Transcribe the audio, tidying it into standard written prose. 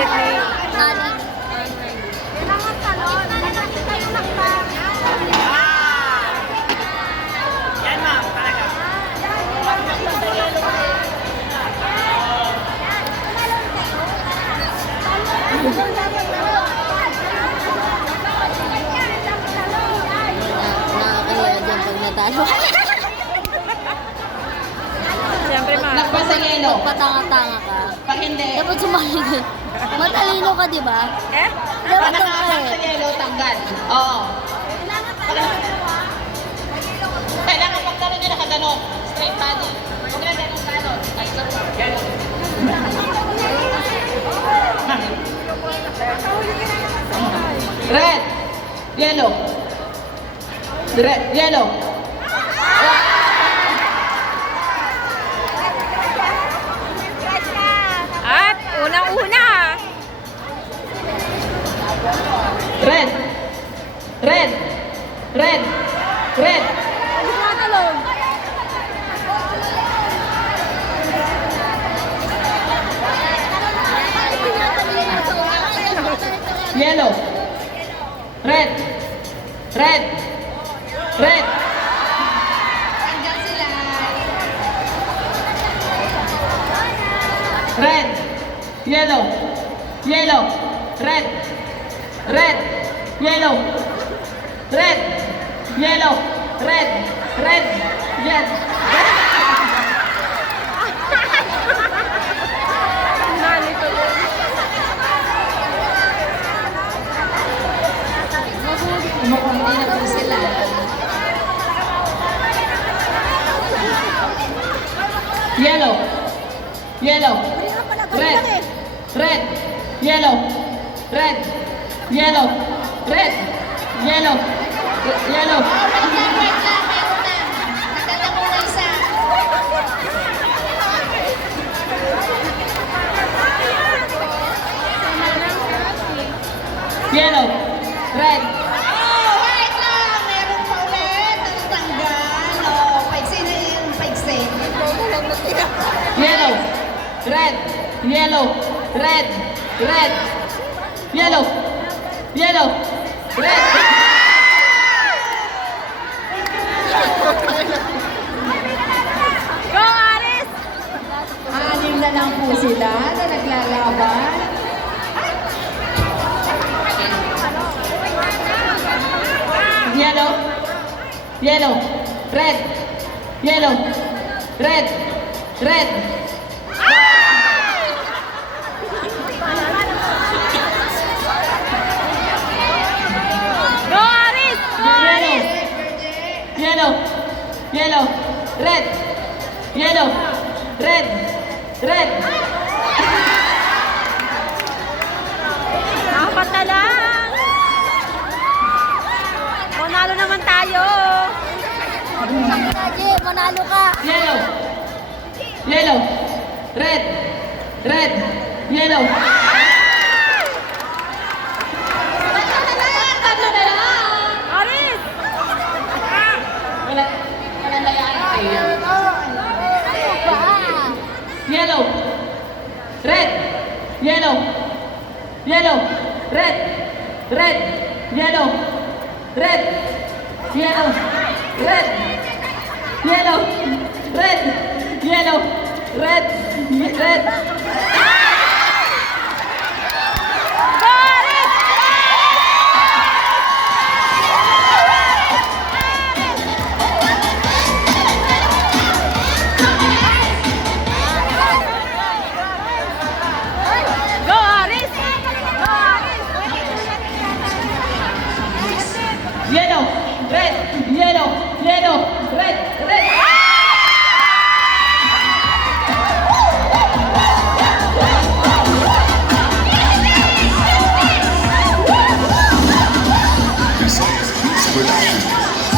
ulit ni... Nani. Kailangan talon. Nagkakita tayo nakita. Yan ma'am, talaga. Nakakaya dyan pag natalo. Siyempre, ma. Lagpas sa yelo. Patanga-tanga ka. Pag hindi, Dapat sumali ka. Matalino ka, di ba? Eh? Dapat pag nakakasang sa ka yelo, tanggal. Oo. Kailangan pag talo niya nakaganon. Straight body. Huwag na ganon-ganon. Ganon. Red. Yellow. Red. Yellow. At unang-una. Red. Red. Red. Red. talon. Yellow. Red. Red. Red. Red. Yellow. Yellow. Red. Red. Yellow. Red. Yellow. Red. Red. Yes. Nani tuloy. Kumukunti na po sila. Yellow. Yellow. Red. Red. Yellow. Red. Yellow. Red. Yellow. Yellow. Yellow. Red. Oh, wait lang! Meron pa ulit. Ang tanggal. Oh, paigsi na yung paigsi. Yellow. Red. Yellow. Red. Red. Yellow. Yellow. Red. Go, Aris! Anim na lang po sila na naglalaban. Yellow. Yellow. Red. Yellow. Red. Red. Go, Aris! Go, Aris! Yellow. Yellow. Red. Yellow. Red. Red. Apat na lang. Manalo naman tayo. Kaje, manalo ka. Yellow. Yellow. Red. Red. Yellow. Aris! Wala. Wala layaan kayo. Ano ba? Yellow. Red. Yellow. Yellow. Red. Red. Yellow. Red. Yellow. Red. Yellow. Red. Yellow. Red. Red.